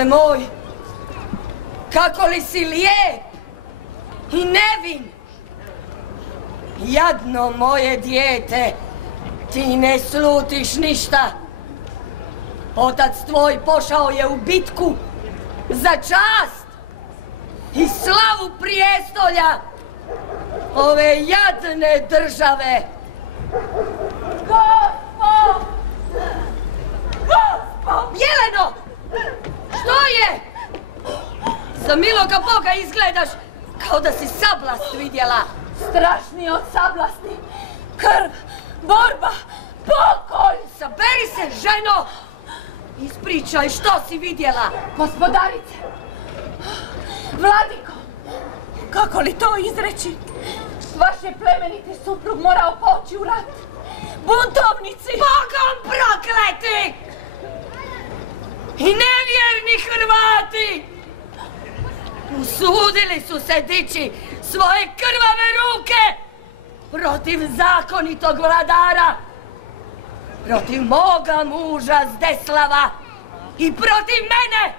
Sine moj, kako li si lijep i nevin. Jadno moje dijete, ti ne slutiš ništa. Otac tvoj pošao je u bitku za čast i slavu prijestolja ove jadne države. Gospo! Gospo! Jeleno! Što je? Za miloga Boga izgledaš kao da si sablast vidjela. Strašniji od sablasti. Krv, borba, pokolj! Saberi se, ženo! Ispričaj što si vidjela. Gospodarice! Vladiko! Kako li to izreći? Vaš je plemeniti suprug morao poći u rat. Buntovnici! Bogom prokleti! I nevjerni Hrvati! Usudili su se dići svoje krvave ruke protiv zakonitog vladara, protiv moga muža Zdeslava i protiv mene!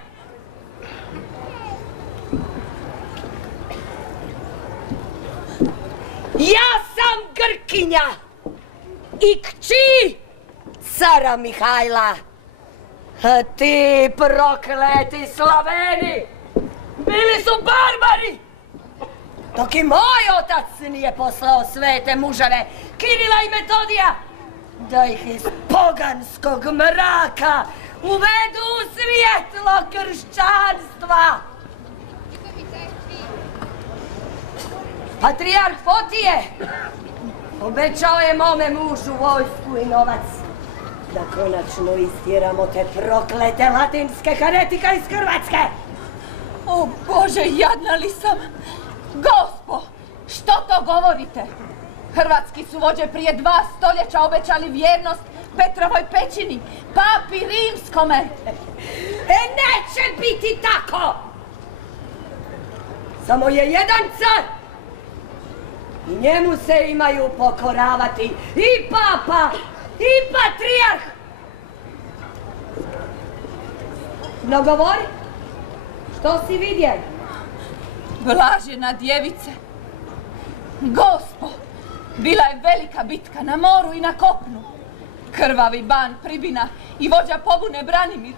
Ja sam Grkinja i kći cara Mihajla. A ti prokleti Slaveni bili su barbari, dok i moj otac nije poslao svete muževe Kirila i Metodija da ih iz poganskog mraka uvedu u svjetlo kršćanstva. Patrijarh Fotije obećao je mome mužu vojsku i novac da konačno istjeramo te proklete latinske heretika iz Hrvatske. O Bože, jadna li sam! Gospo, što to govorite? Hrvatski su vođe prije 2 stoljeća obećali vjernost Petrovoj pećini, papi rimskome. Neće biti tako! Samo je jedan car i njemu se imaju pokoravati i papa i patrijarh. No govori, što si vidjel? Blažena djevice, gospo, bila je velika bitka na moru i na kopnu. Krvavi ban Pribina i vođa pobune Branimir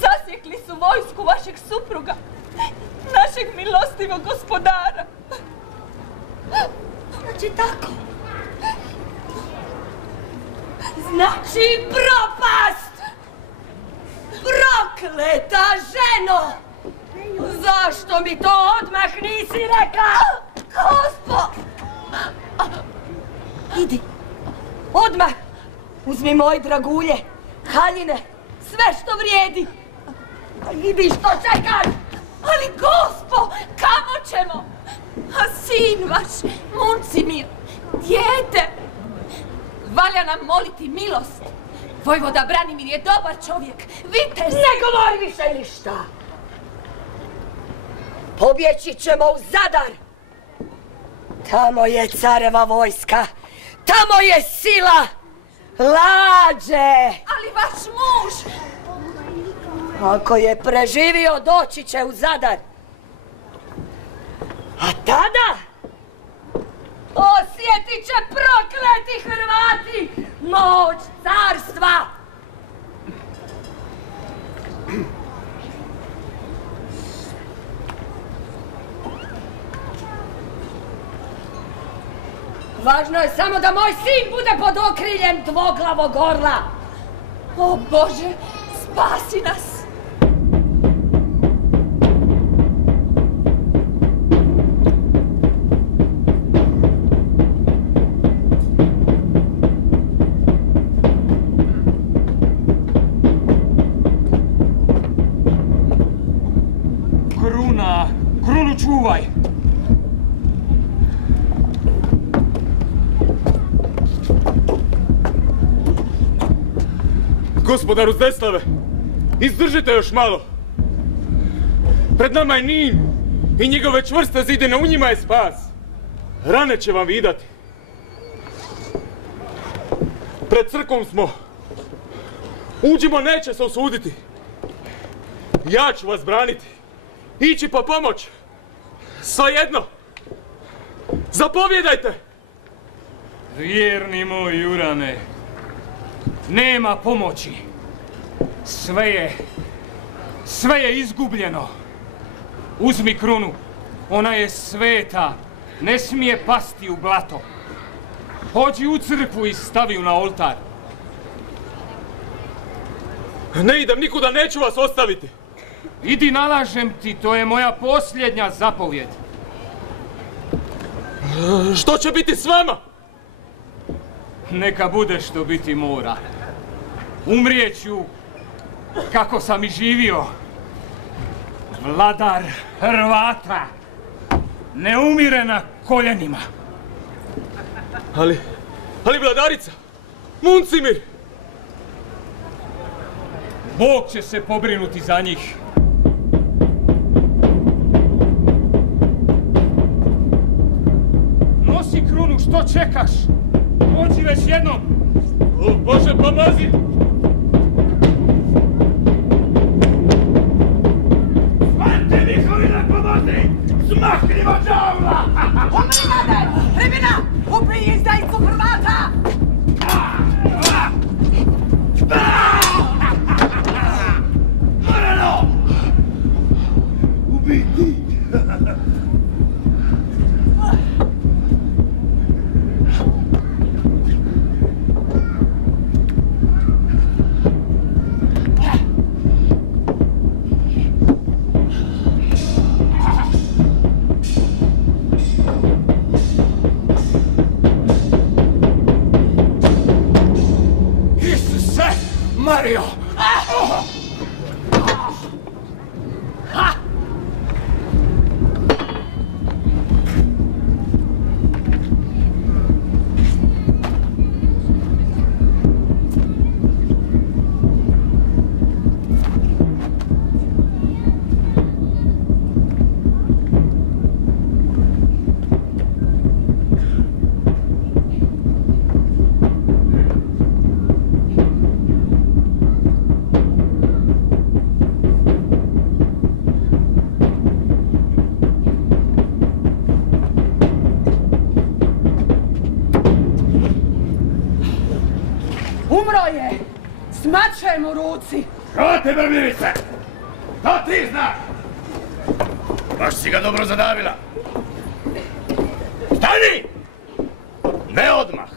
sasjekli su vojsku vašeg supruga, našeg milostivog gospodara. Znači tako? Znači propast! Prokleta ženo! Zašto mi to odmah nisi rekla? Gospo! Idi, odmah uzmi moje dragulje, haljine, sve što vrijedi. Idi, što čekaš? Ali gospo, kamo ćemo? A sin vaš, Muncimir, dijete, valja nam moliti milost. Vojvoda Branimir je dobar čovjek, vitez. Ne govori više ništa. Pobjeći ćemo u Zadar. Tamo je careva vojska, tamo je sila, lađe. Ali vaš muž... Ako je preživio, doći će u Zadar. A tada osjetit će prokleti Hrvati moć carstva. Važno je samo da moj sin bude pod okriljem dvoglavog orla. O Bože, spasi nas! Krunu čuvaj! Gospodaru Zdeslave, izdržite još malo. Pred nama je Nin i njegove čvrste zidine, u njima je spas. Rane će vam vidati. Pred crkvom smo. Uđimo, neće se osuditi. Ja ću vas braniti. Ići po pomoć. Svejedno. Zapovjedajte! Vjerni moj Jurane, nema pomoći. Sve je izgubljeno. Uzmi krunu, ona je sveta, ne smije pasti u blato. Pođi u crkvu i stavi ju na oltar. Ne idem nikuda, neću vas ostaviti. Idi, nalažem ti, to je moja posljednja zapovjed. Što će biti s vama? Neka bude što biti mora. Umrijeću kako sam i živio. Vladar Hrvata ne umire na koljenima. Ali vladarica, Muncimir! Bog će se pobrinuti za njih. Nosi krunu, što čekaš? Pođi već jednom. O Bože, pomozi! Svarte Mihovina, pomozi! Zmaknimo đavla! Umri, Nadaj! Pribina! Ubij izdajicu Hrvata! Moreno! Ubiti! Mario! S mačem u ruci! Hrvate Brbljevice! To ti znaš! Baš si ga dobro zadavila. Stani! Ne odmah!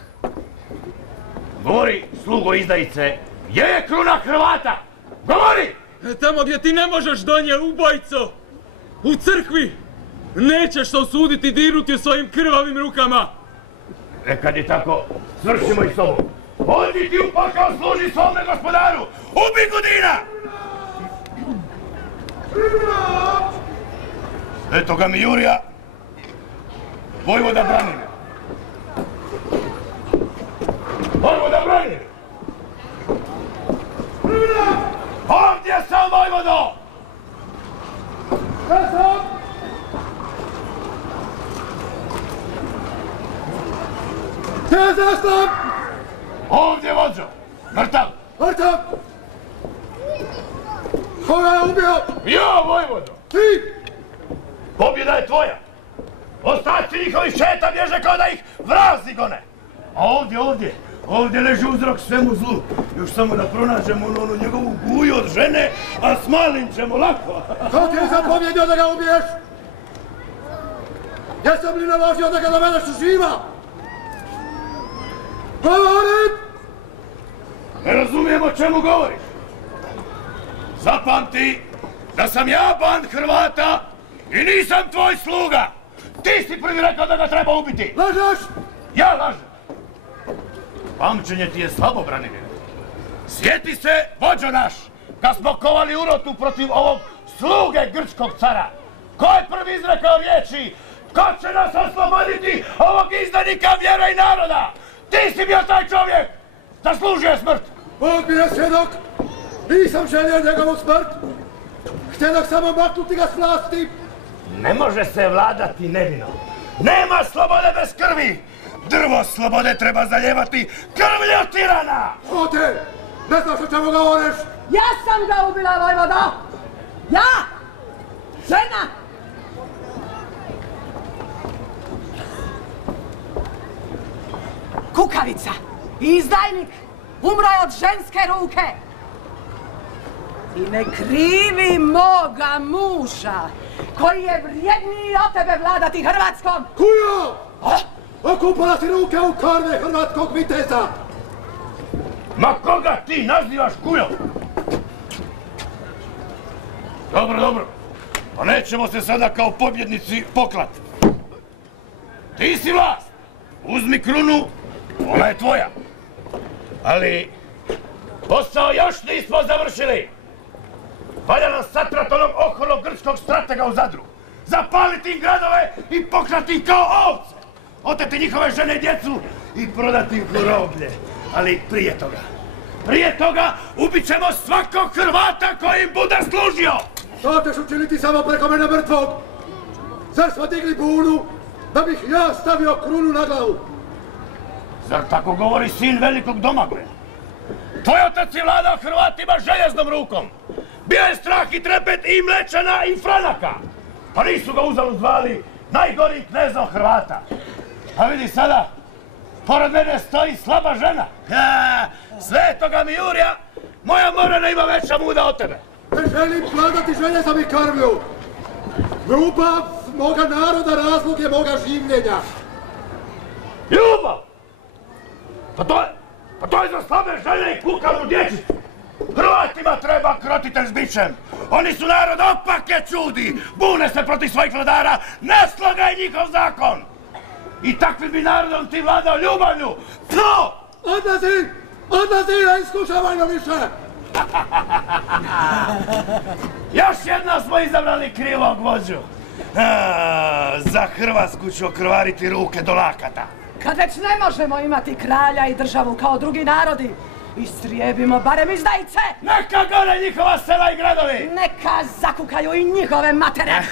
Govori, slugo izdajice, gdje je kruna Hrvata? Govori! Tamo gdje ti ne možeš do nje, ubojco! U crkvi! Nećeš se osuditi dirnuti u svojim krvavim rukama! Kad je tako, svršimo i s tobom. Odi ti u pakao, služi svome gospodaru! Ubi Gudina! Svetoga mi Jurija, vojvoda Branimir. Vojvoda Branimir! Ovdje sam, vojvodo! Te zastav! Ovdje, vođo! Mrtav! Mrtav! Koga je ubio? Ja, vojvodo! Ti! Pobjeda je tvoja! Ostaci njihovih šeta bježe kao da ih vrazi gone! A ovdje leži uzrok svemu zlu. Još samo da pronađemo onu njegovu guju od žene, a s malim ćemo lako. Ko ti je zapovjedio da ga ubiješ? Jesam li naložio da ga dovedeš živa? Govorim! Ne razumijem o čemu govoriš. Zapamti da sam ja ban Hrvata i nisam tvoj sluga. Ti si prvi rekao da ga treba ubiti. Lažeš! Ja lažem. Pamćenje ti je slabo, Branimir. Sjeti se, vođo naš, kad smo kovali urotu protiv ovog sluge grčkog cara. Ko je prvi izrekao riječi? Ko će nas osloboditi ovog izdanika vjera i naroda? Ti si bio taj čovjek! Zaslužio je smrt! Bog mi je svjedok! Nisam želio njegovu smrt! Htjedak samo maknuti ga s vlasti! Ne može se vladati nevino. Nema slobode bez krvi! Drvo slobode treba zaljevati krvlju tirana! Ode! Ne znaš o čemu govoriš? Ja sam ga ubila, vojvoda! Ja! Žena! Kukavica! Izdajnik! Umro je od ženske ruke! I ne krivi moga muža, koji je vrijedniji od tebe vladati Hrvatskom! Kujo! Okupala si ruke u korne hrvatskog viteza! Ma koga ti nazivaš kujom? Dobro, dobro. Pa nećemo se sada kao pobjednici poklati. Ti si vlast. Uzmi krunu, ona je tvoja. Ali posao još nismo završili. Valja nas satrat onog oholog grčkog stratega u Zadru. Zapaliti im gradove i pokrati ih kao ovce. Oteti njihove žene i djecu i prodati ih u roblje. Ali prije toga ubit ćemo svakog Hrvata koji im bude služio. To ćeš učiniti samo preko mene mrtvog. Zar smo digli bunu da bih ja stavio krunu na glavu? Zar tako govori sin velikog Domagoja? Tvoj otac je vladao Hrvatima željeznom rukom. Bio je strah i trepet i Mlečana i Franaka. Pa nisu ga uzalud zvali najgorim knezom Hrvata. A vidi sada, pored mene stoji slaba žena. Svetoga mi Jurija, moja Morana ima veća muda od tebe. Ne želim vladati željezom i krvlju. Ljubav moga naroda razlog je moga življenja. Ljubav? Pa to je za slabe žene i kukavnu dječicu. Hrvatima treba krotitelj s bičem. Oni su narod opake čudi. Bune se protiv svojih vladara. Ne slagaj njihov zakon. I takvim bi narodom ti vladao ljubavlju. To! Odlazi, ne iskušavaj ga više. Još jedno smo izabrali krivog vođu. Za Hrvatsku ću okrvariti ruke do lakata. Kad već ne možemo imati kralja i državu kao drugi narodi, istrijebimo barem izdajice! Neka gore njihova sela i gradovi! Neka zakukaju i njihove matere!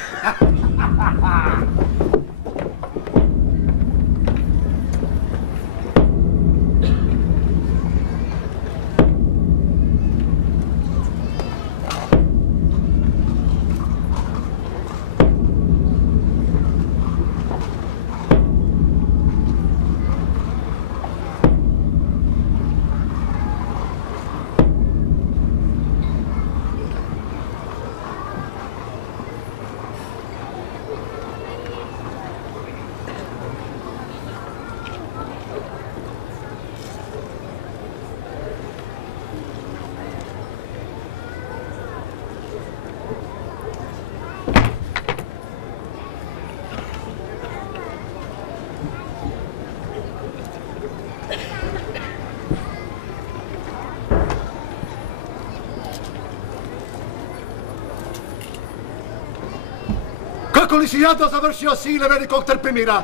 Kako li si jadno završio sile velikog Trpimira?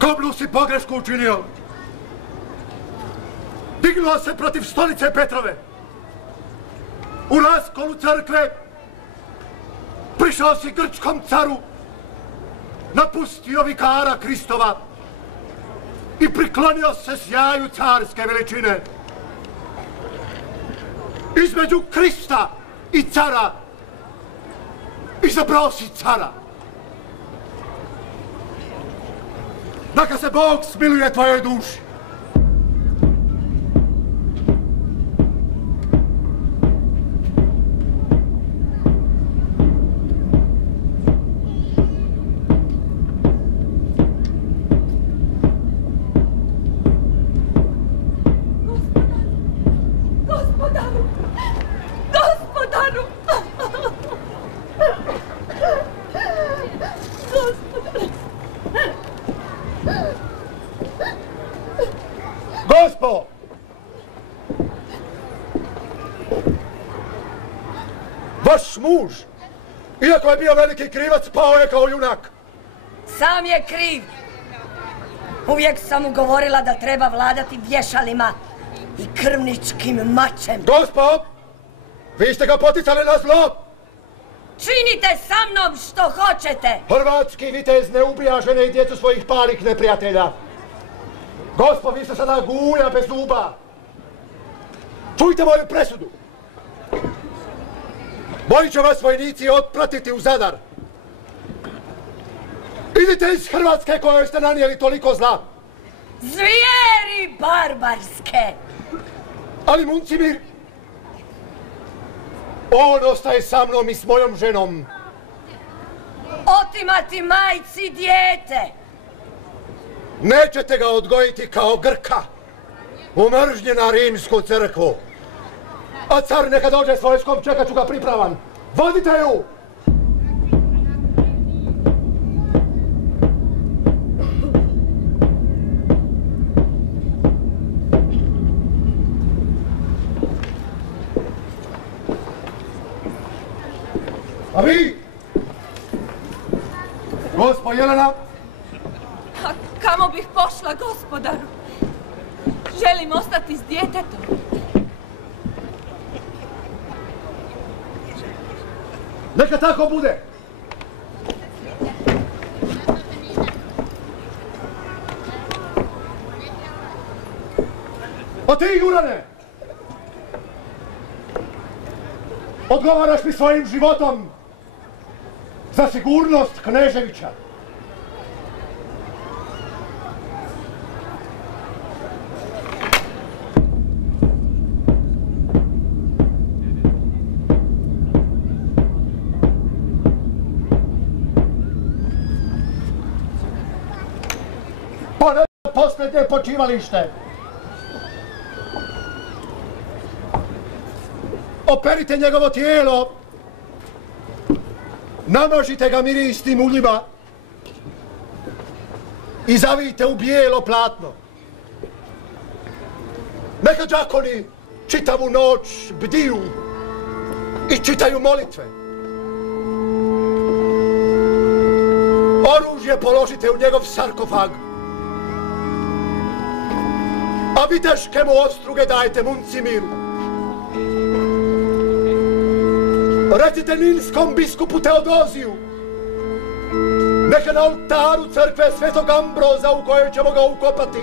Kobnu si pogrešku učinio. Dignuo se protiv stolice Petrove. U raskolu crkve prišao si grčkom caru, napustio vikara Kristova i priklonio se sjaju carske veličine. Između Krista i cara izabrao si cara. Neka se Bog smiluje tvojoj duši. Gospo! Vaš muž, iako je bio veliki krivac, pao je kao junak. Sam je kriv. Uvijek sam mu govorila da treba vladati vješalima i krvničkim mačem. Gospo, vi ste ga poticali na zlo. Činite sa mnom što hoćete. Hrvatski vitez ne ubija žene i djecu svojih palih neprijatelja. Gospo, vi ste sada gulja bez zuba. Čujte moju presudu. Moji će vas vojnici otpratiti u Zadar. Idite iz Hrvatske kojoj ste nanijeli toliko zla. Zvijeri barbarske! Ali Muncimir, on ostaje sa mnom i s mojom ženom. Otimati majci dijete! Nećete ga odgojiti kao Grka, u mržnje na rimsku crkvu. A car neka dođe s vojskom, čekat ću ga pripravan. Vodite ju! A vi, gospo Jelena? A kamo bih pošla, gospodaru? Želim ostati s djetetom. Neka tako bude. A ti, Jurane, odgovaraš mi svojim životom za sigurnost Kneževića. Posljednje počivalište. Operite njegovo tijelo. Namažite ga mirisnim uljima i zavijte u bijelo platno. Neka đakoni čitavu noć bdiju i čitaju molitve. Oružje položite u njegov sarkofag. A viteške mu ostruge dajte Muncimiru. Recite ninskom biskupu Teodoziju. Neka na oltaru crkve Svetog Ambroza u kojoj ćemo ga ukopati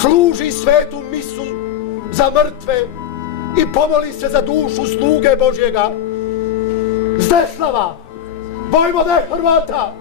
služi svetu misu za mrtve i pomoli se za dušu sluge Božjega. Zdeslava, vojvode Hrvata!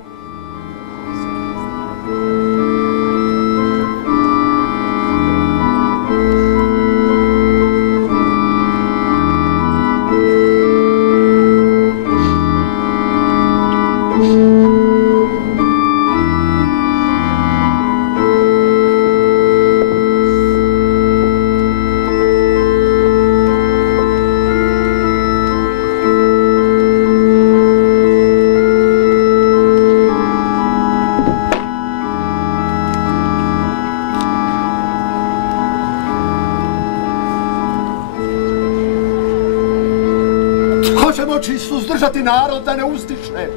Moći suzdržati narod da ne uzdiše.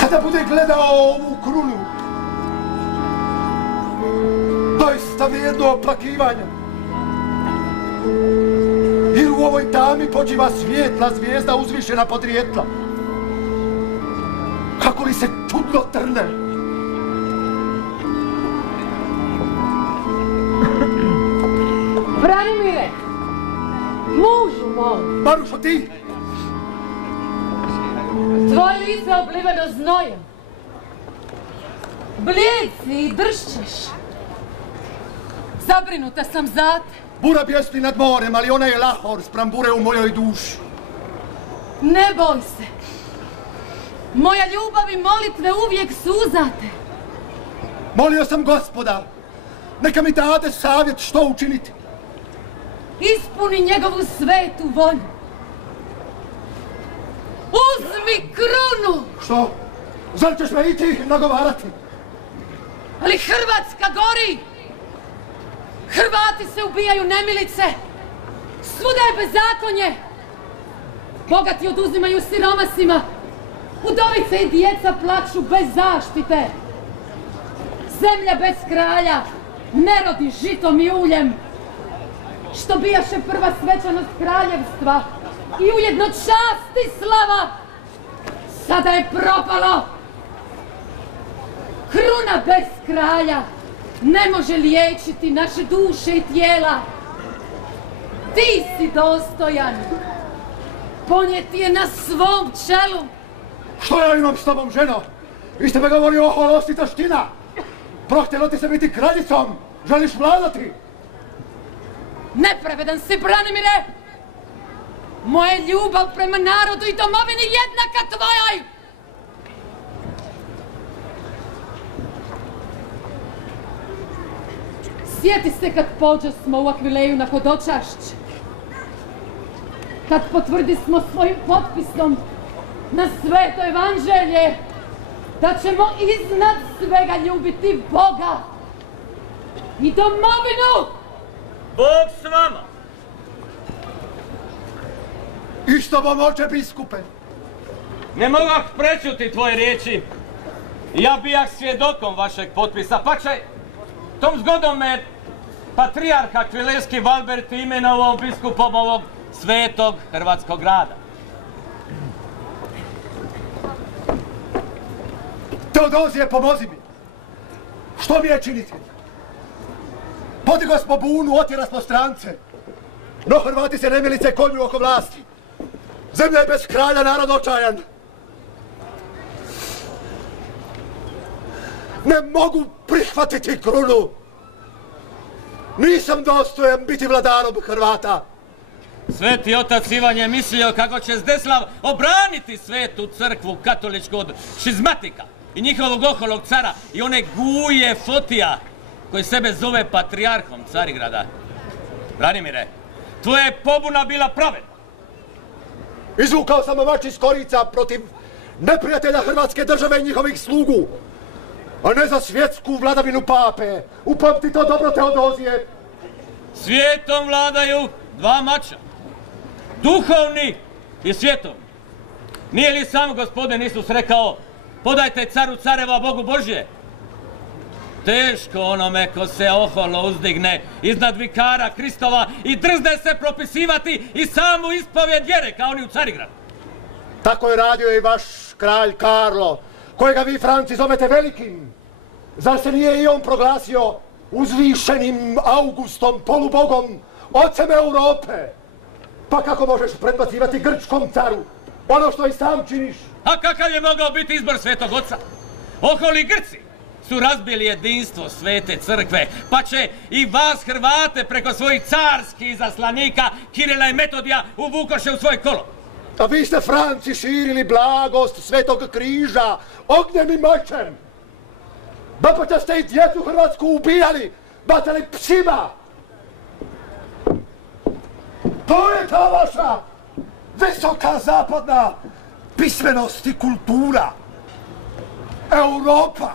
Kada bude gledao ovu krunu, doista vrijedno oplakivanja. Jer u ovoj tami počiva svijetla zvijezda uzvišena podrijetla. Kako li se čudno trne. Branimire! Mužu moj! Marušo, ti! Tvoje lice obliveno znojem. Blijed si i dršćeš. Zabrinuta sam za te. Bura bjesni nad morem, ali ona je lahor spram bure u mojoj duši. Ne boj se. Moja ljubav i molitve uvijek su uzate. Molio sam Gospoda, neka mi dade savjet što učiniti. Ispuni njegovu svetu volju. Uzmi krunu! Što? Zar ćeš me i ti nagovarati? Ali Hrvatska gori! Hrvati se ubijaju nemilice! Svuda je bezakonje! Bogati oduzimaju siromasima! Udovice i djeca plaču bez zaštite! Zemlja bez kralja ne rodi žitom i uljem! Što bijaše prva svečanost kraljevstva i ujedno čast i slava, sada je propalo. Kruna bez kralja ne može liječiti naše duše i tijela. Ti si dostojan. Ponijeti je na svom čelu. Što ja imam s tobom, ženo? Vi ste me govorio o oholosti taština. Prohtjelo ti se biti kraljicom. Želiš vladati? Nepravedan si, Branimire! Moja ljubav prema narodu i domovini jednaka tvojoj! Sjeti se kad pođosmo u Akvileju na hodočašće. Kad potvrdismo svojim potpisom na sveto evanđelje da ćemo iznad svega ljubiti Boga i domovinu! Bog s vama! I s tobom, oče biskupe. Ne mogah prečuti tvoje riječi. Ja bijah svjedokom vašeg potpisa, pa će tom zgodom me patrijarh Akvilejski Valbert imenovao biskupom ovog svetog hrvatskog grada. Teodozije, pomozi mi. Što mi je činiti? Podigo smo bunu, otjera smo strance. No Hrvati se nemilice konju oko vlasti. Zemlja je bez kralja, narod očajan. Ne mogu prihvatiti krunu. Nisam dostojan biti vladarom Hrvata. Sveti otac Ivan je mislio kako će Zdeslav obraniti svetu crkvu katoličku od šizmatika i njihovog oholog cara i one guje Fotija koji sebe zove patrijarhom Carigrada. Branimire, tvoja je pobuna bila pravedna. Izvukao sam mač iz korica protiv neprijatelja Hrvatske države i njihovih slugu, a ne za svjetsku vladavinu pape. Upamti to dobro, Teodozije. Svijetom vladaju dva mača, duhovni i svjetovni. Nije li sam gospodin Isus rekao, podajte caru careva, Bogu Božje? Teško onome ko se oholo uzdigne iznad vikara Kristova i drzne se propisivati i samu ispovjed vjere kao oni u Carigradu. Tako je radio i vaš kralj Karlo, kojega vi Franci zovete velikim. Zar se nije i on proglasio uzvišenim Augustom, polubogom, ocem Europe? Pa kako možeš predbacivati grčkom caru ono što i sam činiš? A kakav je mogao biti izbor svetog oca? Oholi Grci su razbili jedinstvo svete crkve, pa će i vas Hrvate preko svojih carskih izaslanika Kirila i Metodija uvukoše u svoj kolo. A vi ste Franci širili blagost svetog križa ognjem i mačem. Bapaća ste i djecu Hrvatsku ubijali, bacali psima. To je ta vaša visoka zapadna pismenost i kultura. Europa.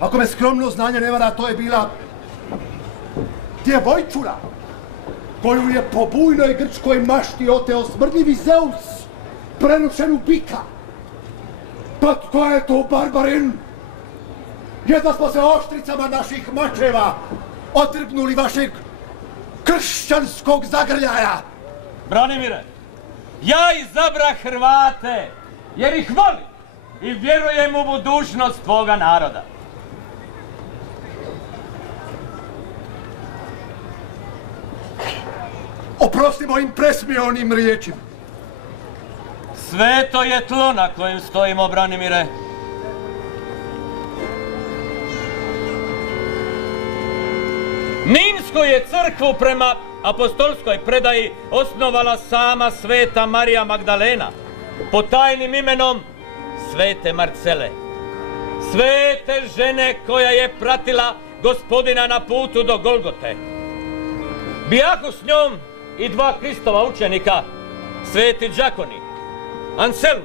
Ako me skromno znanje ne vara, to je bila djevojčura koju je po bujnoj grčkoj mašti oteo smrdljivi Zeus, prenušen u bika. Pa tko je to barbarin? Jedva smo se oštricama naših mačeva otrgnuli vašeg kršćanskog zagrljaja. Branimire, ja izabrah Hrvate jer ih volim i vjerujem u budućnost tvoga naroda. Oprosti mojim presmionim riječima. Sveto je tlo na kojem stojimo, Branimire. Ninsku je crkvu prema apostolskoj predaji osnovala sama sveta Marija Magdalena pod tajnim imenom Svete Marcele. Svete žene koja je pratila Gospodina na putu do Golgote. Bijahu s njom i dva Kristova učenika, sveti đakoni, Anselm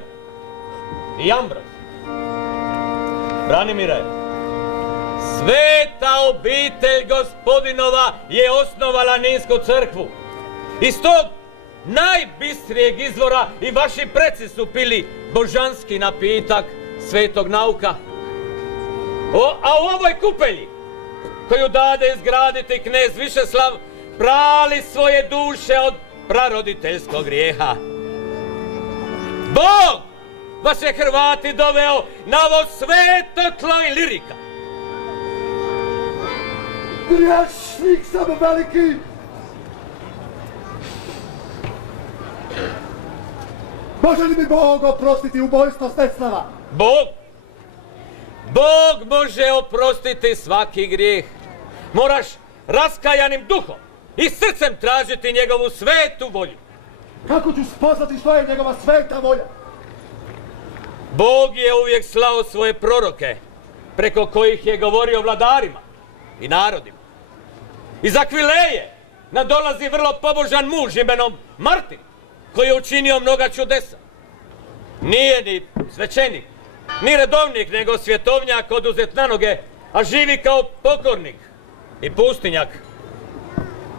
i Ambros. Branimire, sveta obitelj Gospodinova je osnovala Ninsku crkvu. Iz tog najbistrijeg izvora i vaši preci su pili božanski napitak svetog nauka. A u ovoj kupelji, koju dade izgraditi knez Višeslav, prali svoje duše od praroditeljskog grijeha. Bog vas je Hrvati doveo na ovo sveto tlo Ilirika. Griješnik sam veliki. Može li mi Bog oprostiti ubojstvo Svetlava? Bog? Bog može oprostiti svaki grijeh. Moraš raskajanim duhom i srcem tražiti njegovu svetu volju. Kako ću spoznati što je njegova sveta volja? Bog je uvijek slao svoje proroke, preko kojih je govorio vladarima i narodima. Iz Akvileje nadolazi vrlo pobožan muž imenom Martin, koji je učinio mnoga čudesa. Nije ni svećenik, ni redovnik, nego svjetovnjak oduzet na noge, a živi kao pokornik i pustinjak.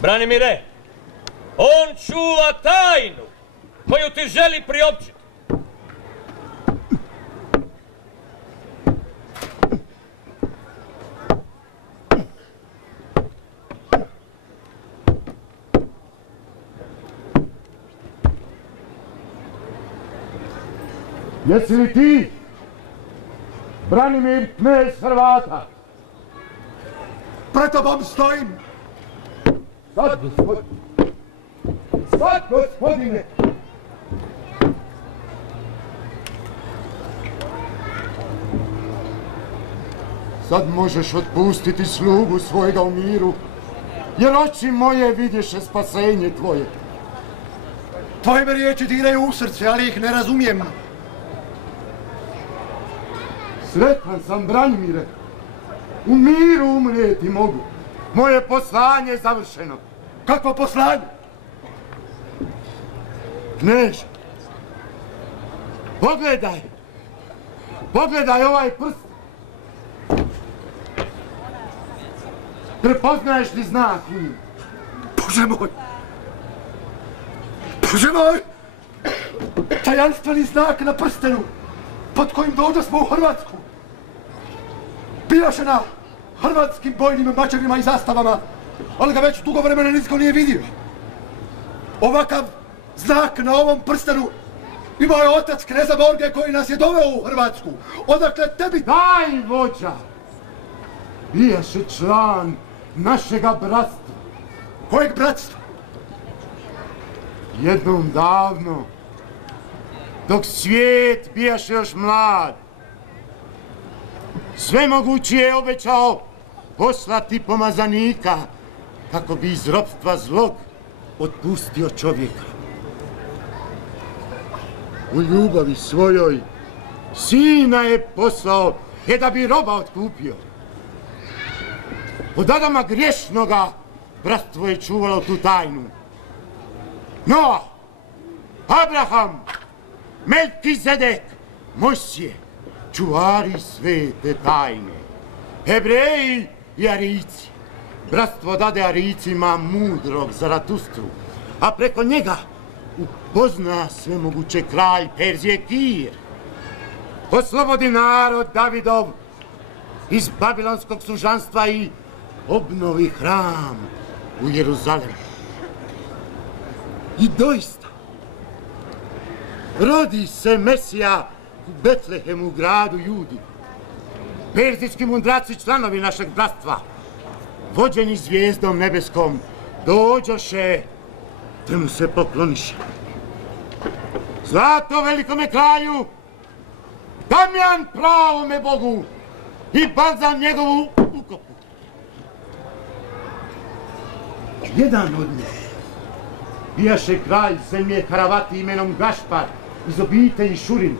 Branimire, on čuva tajnu koju ti želi priopćiti. Jesi li ti, Branimir, knez Hrvata? Pred tobom stojim. Sad, gospodine. Sad, gospodine. Sad možeš otpustiti slugu svojega u miru, jer oči moje vidješe spasenje tvoje. Tvoje me riječi diraju u srce, ali ih ne razumijem. Sretan sam, Branimire. U miru umrijeti mogu. Moje poslanje je završeno. Kakvo poslanje? Kneže, pogledaj. Pogledaj ovaj prst. Prepoznaješ li znak u njim? Bože moj! Bože moj! Tajanstveni znak na prstenu, pod kojim dođosmo u Hrvatsku. Bijaše na hrvatskim bojnim mačevima i zastavama, ali ga već dugo vremena nitko nije vidio. Ovakav znak na ovom prstenu imao je otac kneza Borge koji nas je doveo u Hrvatsku. Odakle tebi... Daj, vođa! Bijaše član našega bratstva. Kojeg bratstva? Jednom davno, dok svijet bijaše još mlad, Svemogući je obećao poslati pomazanika kako bi iz ropstva zlog otpustio čovjeka. U ljubavi svojoj sina je poslao da bi roba otkupio. Od Adama griješnoga bratstvo je čuvalo tu tajnu. Noa, Abraham, Melkizedek, Mojsije, čuvari svete tajne. Hebreji i Arijci. Bratstvo dade Arijcima mudrog Zaratustru, a preko njega upozna svemoguće kralj Perzije Kir. Oslobodi narod Davidov iz babilonskog služanstva i obnovi hram u Jeruzalemu. I doista, rodi se Mesija u Betlehemu, gradu Judi. Perzijski mundraci, članovi našeg bratstva, vođeni zvijezdom nebeskom, dođoše te mu se pokloniše. Zlato velikome kralju, Damjan pravome Bogu i balzam njegovu ukopu. Jedan od njih bijaše kralj zemlje Karavati imenom Gašpar iz obitelji Šurin.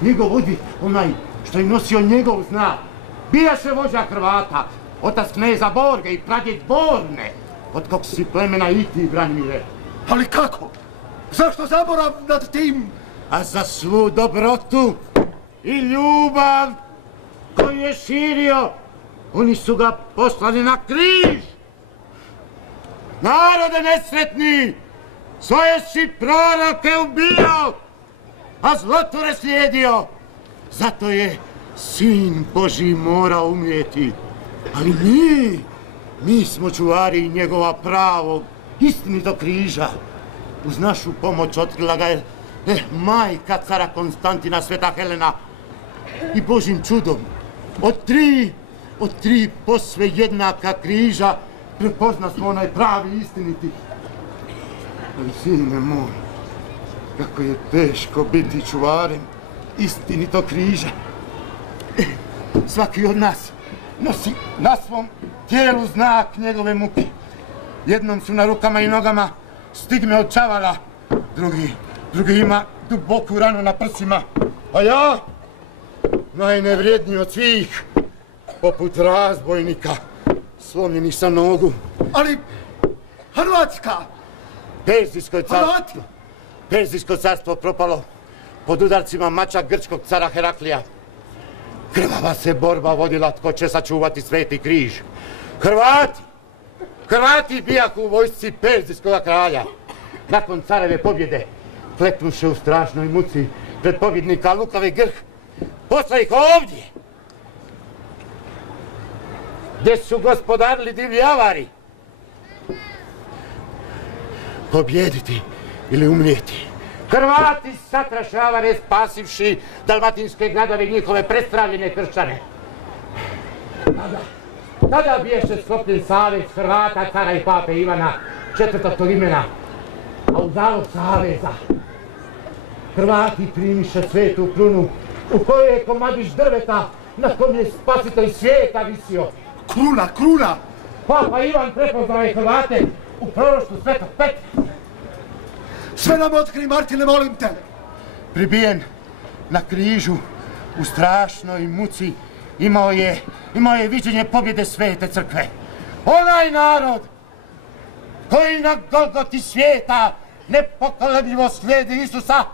Njegov odvijek, onaj što je nosio njegov znak, bijaše vođa Hrvata, otac kneza Borge i pradjed Borne, od kog si plemena i ti, Branimire. Ali kako? Zašto zaborav nad tim? A za svu dobrotu i ljubav koju je širio, oni su ga poslali na križ. Narode nesretni, svoje si proroke ubio, a zloture slijedio. Zato je Sin Božji morao umrijeti. Ali mi smo čuvari njegova pravog, istinitog križa. Uz našu pomoć otkrila ga je majka cara Konstantina, sveta Helena. I Božjim čudom, od tri posve jednaka križa, prepozna smo onaj pravi istiniti. Ali, sine moj, kako je teško biti čuvarem istinitog križa. Svaki od nas nosi na svom tijelu znak njegove muke. Jednom su na rukama i nogama stigme od čavala, drugi ima duboku ranu na prsima, a ja, najnevrijedniji od svih, poput razbojnika, slomljenih sa nogu. Ali, Hrvatska! Perzijsko carstvo propalo pod udarcima mača grčkog cara Heraklija. Krvava se borba vodila tko će sačuvati sveti križ. Hrvati bijahu u vojsci perzijskog kralja. Nakon careve pobjede, kleknuše u strašnoj muci pred pobjednika lukave Grh, posla ih ovdje, gdje su gospodarili divlji avari. Pobjediti ili umrijeti. Hrvati satraše avare spasivši dalmatinske gradove i njihove prestravljene kršćane. Tada biješe sklopljen savez Hrvata, cara i pape Ivana IV. Imena, a u zalog saveza Hrvati primiše svetu krunu u kojoj je komadić drveta na kom je spasitelj svijeta visio. Kruna! Papa Ivan prepoznao je Hrvate u proroštvu Svetog Petra. Sve nam otkri, Martine, molim te! Pribijen na križu u strašnoj muci imao je viđenje pobjede svete crkve. Onaj narod koji na Golgoti svijeta nepokolebljivo slijedi Isusa,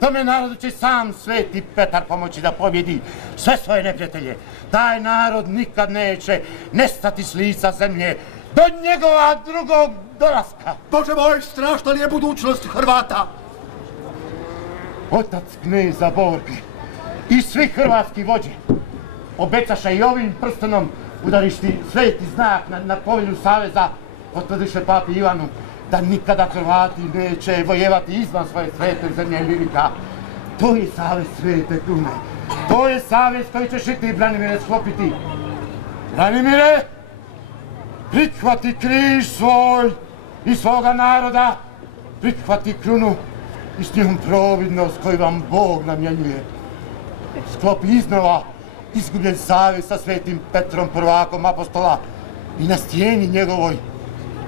tome narodu će sam sveti Petar pomoći da pobjedi sve svoje neprijatelje. Taj narod nikad neće nestati s lica zemlje do njegova drugog dolaska. Bože moj, strašna li je budućnost Hrvata? Otac kneza Borge i svi hrvatski vođe obecaše i ovim prstenom udarišti sveti znak na povelju saveza, potvrdiše papi Ivanu da nikada Hrvati neće vojevati izvan svoje svete zemlje Lirika. To je savez svete krune. To je savez koji ćeš i ti, Branimire, sklopiti. Branimire, prihvati križ svoj i svoga naroda, prihvati krunu i s njom providnost koju vam Bog namjenjuje. Sklopi iznova izgubljen savez sa svetim Petrom, prvakom apostola, i na stijeni njegovoj,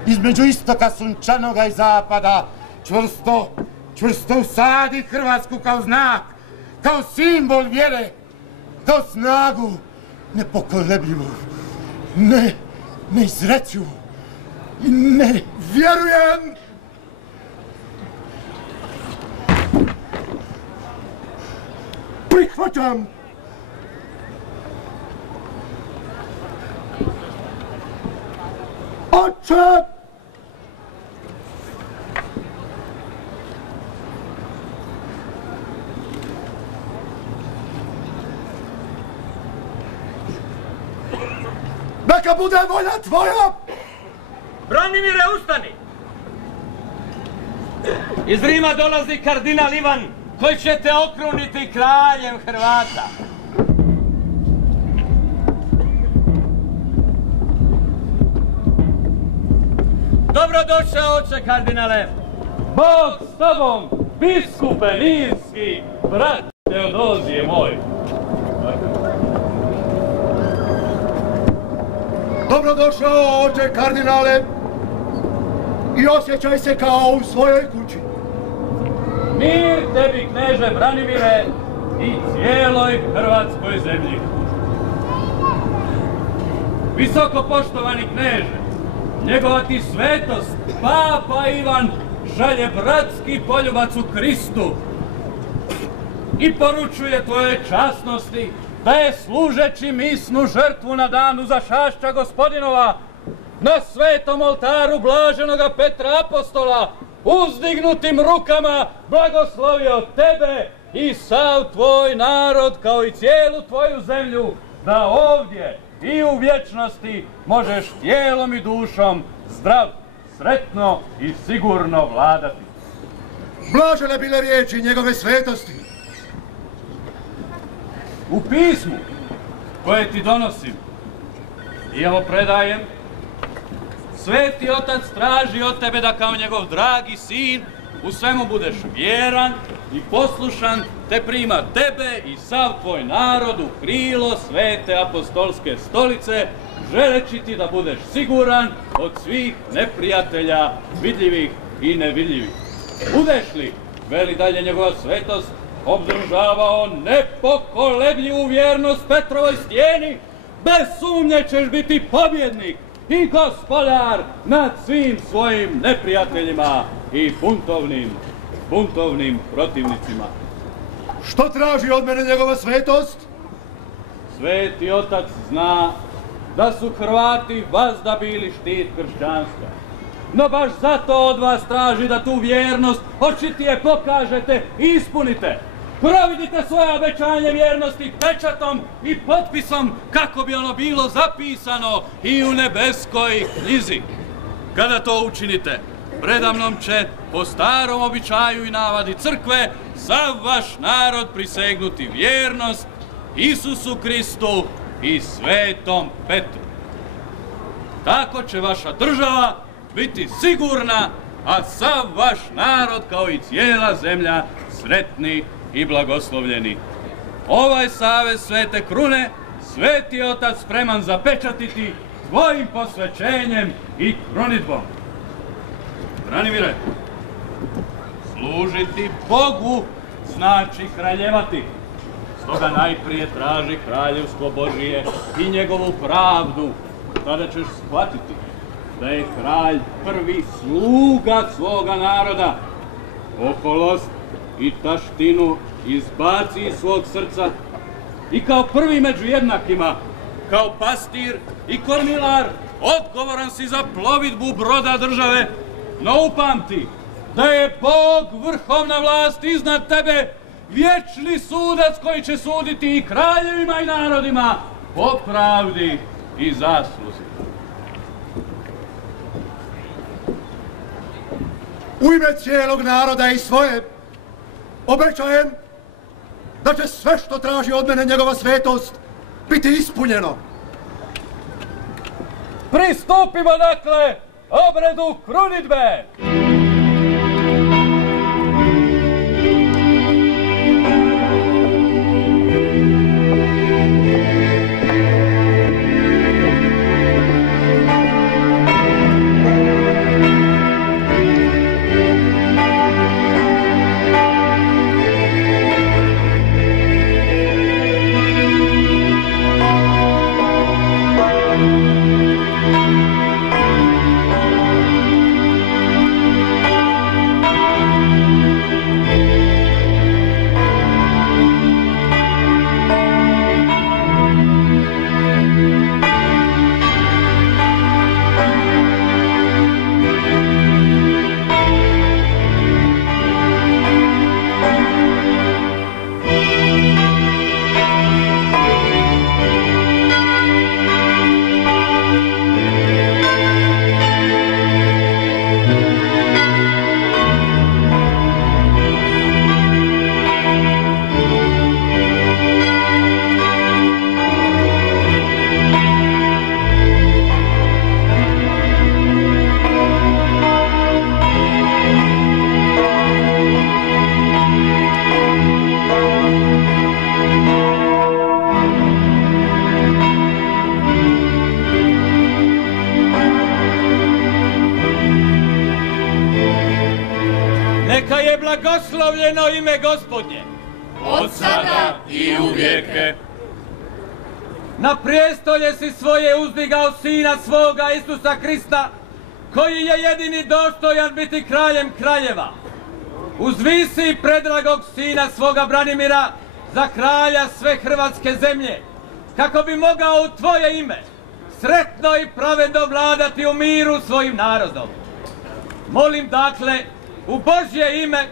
između istoka sunčanoga i zapada, čvrsto usadi Hrvatsku kao znak, kao simbol vjere, kao snagu nepokolebljivu, neizreću i ne vjerujem! Prihvaćam! Oče! Neka bude volja tvoja! Branimire, ustani! Iz Rima dolazi kardinal Ivan, koji će te okruniti kraljem Hrvata. Dobrodošao, oče kardinale! Bog s tobom, biskupe Nirski, brat Teodozije moj! Dobrodošao, oče kardinale, i osjećaj se kao u svojoj kući. Mir tebi, kneže Branimire, i cijeloj hrvatskoj zemlji. Visoko poštovani kneže, njegova ti svetost, Papa Ivan, šalje bratski poljubac u Kristu i poručuje tvoje časnosti da je služeći misnu žrtvu na danu zašašća Gospodinova na svetom oltaru blaženoga Petra Apostola uzdignutim rukama blagoslovio tebe i sav tvoj narod kao i cijelu tvoju zemlju da ovdje i u vječnosti možeš tijelom i dušom zdrav, sretno i sigurno vladati. Blažene bile riječi njegove svetosti. U pismu koje ti donosim i evo predajem, Sveti Otac traži od tebe da kao njegov dragi sin u svemu budeš vjeran i poslušan, te prima tebe i sav tvoj narod u krilo svete apostolske stolice, želeći ti da budeš siguran od svih neprijatelja, vidljivih i nevidljivih. Budeš li, veli dalje njegova svetost, obdržavao nepokolebljivu vjernost Petrovoj stijeni, bez sumnje ćeš biti pobjednik i gospodar nad svim svojim neprijateljima i buntovnim protivnicima. Što traži od mene njegova svetost? Sveti otac zna da su Hrvati vazda bili štit kršćanstva. No baš zato od vas traži da tu vjernost očitije pokažete i ispunite. Providite svoje obećanje vjernosti pečatom i potpisom kako bi ono bilo zapisano i u nebeskoj knjizi. Kada to učinite, predamnom će po starom običaju i navadi crkve sav vaš narod prisegnuti vjernost Isusu Kristu i Svetom Petru. Tako će vaša država biti sigurna, a sav vaš narod kao i cijela zemlja sretni i blagoslovljeni. Ovaj savez svete krune sveti otac spreman zapečatiti tvojim posvećenjem i krunidbom. Branimire, služiti Bogu znači kraljevati. Stoga najprije traži kraljevstvo Božije i njegovu pravdu. Tada ćeš shvatiti da je kralj prvi sluga svoga naroda. Oholost i taštinu izbaci iz svog srca i kao prvi među jednakima, kao pastir i kormilar, odgovoran si za plovidbu broda države, no upamti da je Bog vrhovna vlast iznad tebe, vječni sudac koji će suditi i kraljevima i narodima po pravdi i zasluzi. U ime cijelog naroda i svoje obećajem da će sve što traži od mene njegova svetost biti ispunjeno. Pristupimo dakle obredu krunidbe! Neka je blagoslovljeno ime Gospodnje, od sada i uvijeke. Na prijestolje si svoje uzdigao Sina svoga Isusa Krista, koji je jedini dostojan biti kraljem kraljeva. Uzvisi predragog Sina svoga Branimira za kralja sve hrvatske zemlje, kako bi mogao u tvoje ime sretno i pravedno vladati u miru svojim narodom. Molim dakle, u Božje ime,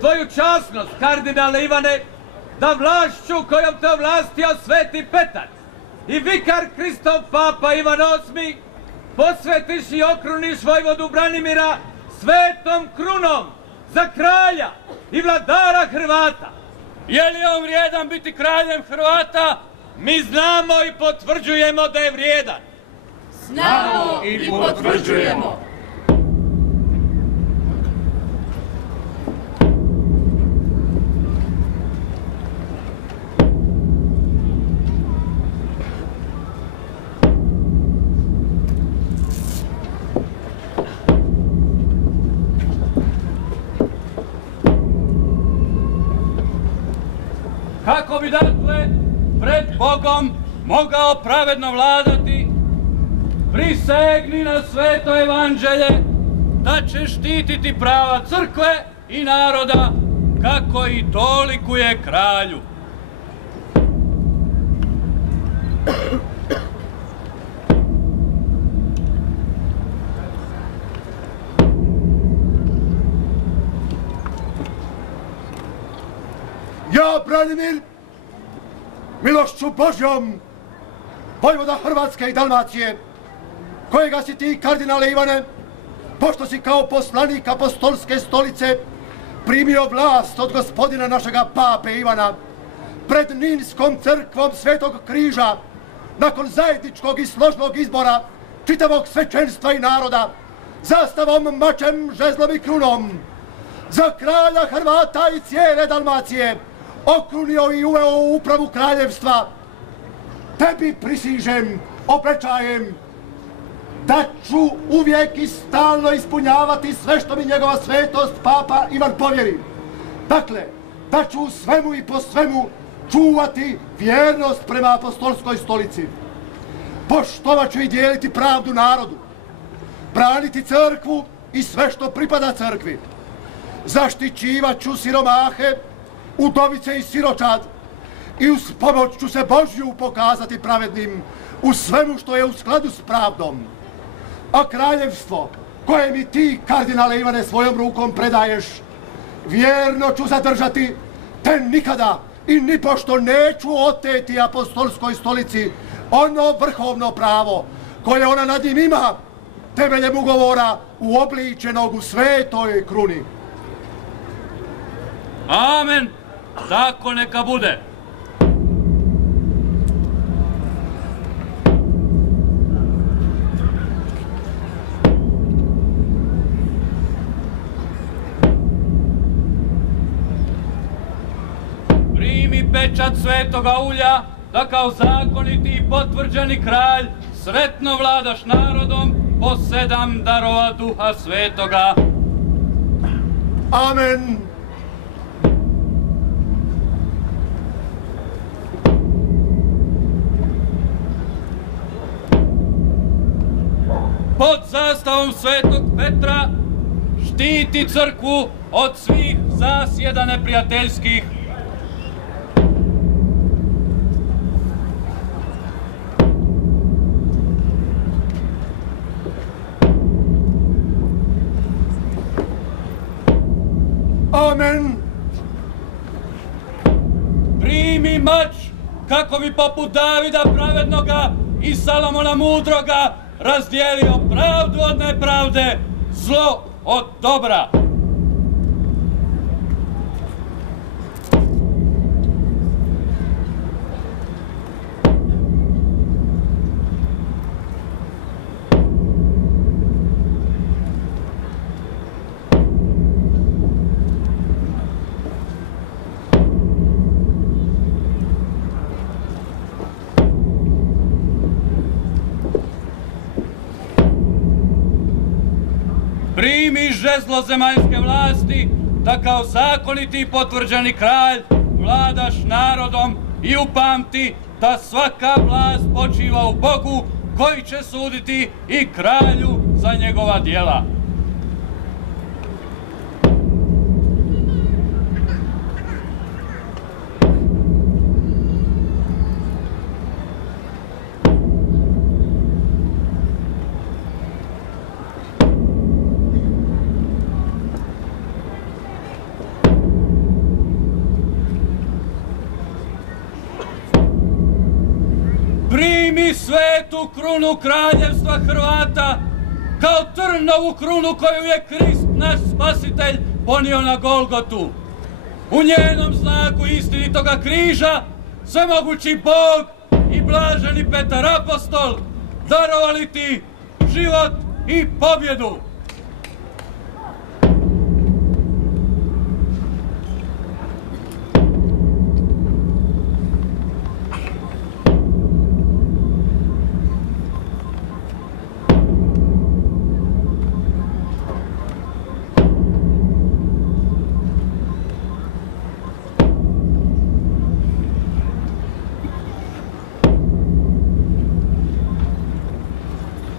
tvoju časnost, kardinale Ivane, da vlašću kojom te ovlastio sveti Petar i vikar Kristov Papa Ivan VIII posvetiš i okruniš vojvodu Branimira svetom krunom za kralja i vladara Hrvata. Je li on vrijedan biti kraljem Hrvata? Mi znamo i potvrđujemo da je vrijedan. Znamo i potvrđujemo. kako bi dakle pred Bogom mogao pravedno vladati, prisegni na sveto evanđelje da će štititi prava crkve i naroda kako i dolikuje kralju. Ja, Branimir, milošću Božjom, vojvoda Hrvatske i Dalmacije, kojega si ti, kardinale Ivane, pošto si kao poslanik apostolske stolice primio vlast od gospodina našega pape Ivana, pred Ninskom crkvom Svetog križa, nakon zajedničkog i složnog izbora čitavog svećenstva i naroda, zastavom, mačem, žezlom i krunom, za kralja Hrvata i cijele Dalmacije, okrunio i uveo u upravu kraljevstva, tebi prisižem, obećajem, da ću uvijek i stalno ispunjavati sve što mi njegova svetost papa Ivan povjeri. Dakle, da ću u svemu i po svemu čuvati vjernost prema apostolskoj stolici. Poštovat ću i dijeliti pravdu narodu, braniti crkvu i sve što pripada crkvi. Zaštićivat ću siromahe, udovice i siročad i uz pomoć ću se Božju pokazati pravednim u svemu što je u skladu s pravdom. A kraljevstvo koje mi ti, kardinale Ivane, svojom rukom predaješ, vjerno ću zadržati, te nikada i nipošto neću oteti apostolskoj stolici ono vrhovno pravo koje ona nad njim ima temeljem ugovora uobličenog u svetoj kruni. Amen, tako neka bude. Primi pečat svetoga ulja, da kao zakoniti i potvrđeni kralj sretno vladaš narodom po 7 darova duha svetoga. Amen. Pod zastavom svetog Petra štiti crkvu od svih zasjeda neprijateljskih. Amen. Primi mač kako bi poput Davida pravednoga i Salomona mudroga razdijelio pravdu od nepravde, zlo od dobra. Primi žezlo zemaljske vlasti, da kao zakoniti i potvrđeni kralj vladaš narodom i upamti da svaka vlast počiva u Bogu koji će suditi i kralju za njegova djela. Primi svetu krunu kraljevstva Hrvata, kao trnovu krunu koju je Krist, naš spasitelj, ponio na Golgotu. U njenom znaku istinitoga križa, svemogući Bog i blaženi Petar apostol darovali ti život i pobjedu.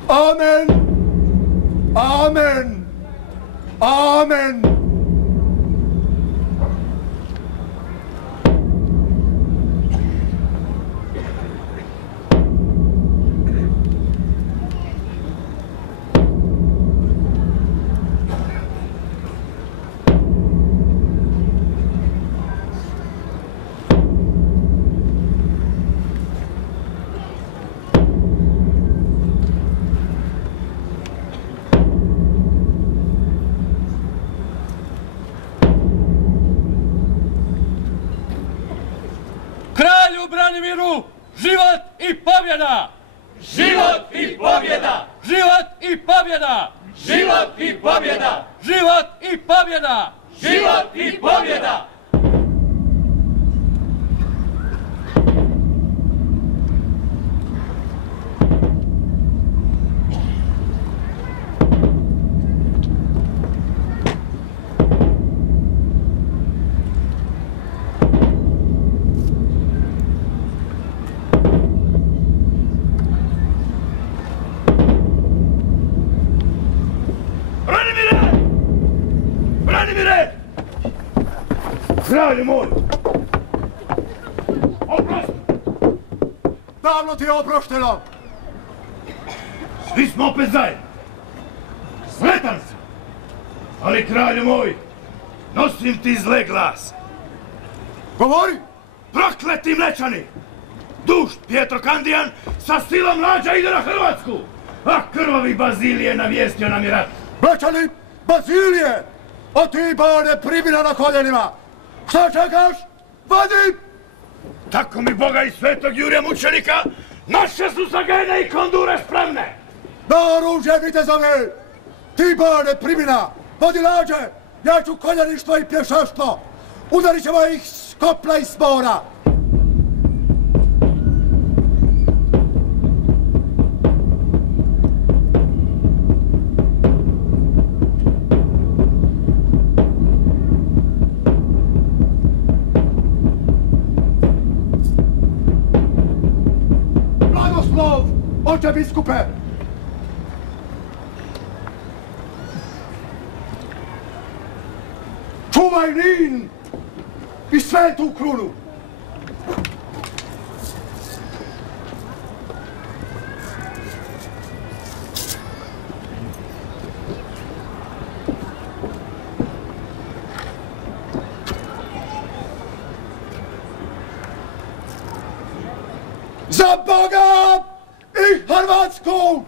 Amen! Amen! Amen! Kralju Branimiru, život i pobjeda! Život i pobjeda! Život i pobjeda! Život i pobjeda! Život i pobjeda! Život i pobjeda! Branimire! Kralju moj! Oprost! Davno ti je oprošteno! Svi smo opet zajedno. Sretan sam! Ali kralju moj, nosim ti zle glas. Govori! Prokleti Mlečani! Dušt Pietro Kandijan sa silom lađa ide na Hrvatsku! A krvavi Bazilije navijestio nam je rat. Mlečani, Bazilije! A ti bane Pribina na koljenima! Šta čekaš? Vadi! Tako mi Boga i svetog Jurija mučenika, naše su sagene i kondure spremne! Na oružje, vitezove! Ti bane Pribina, vodi lađe! Ja ću koljeništvo i pješaštvo! Udarit ćemo ih s kopna i s mora! Oče biskupe! Čuvaj Nin i svetu krunu! Za Boga i Hrvatsku!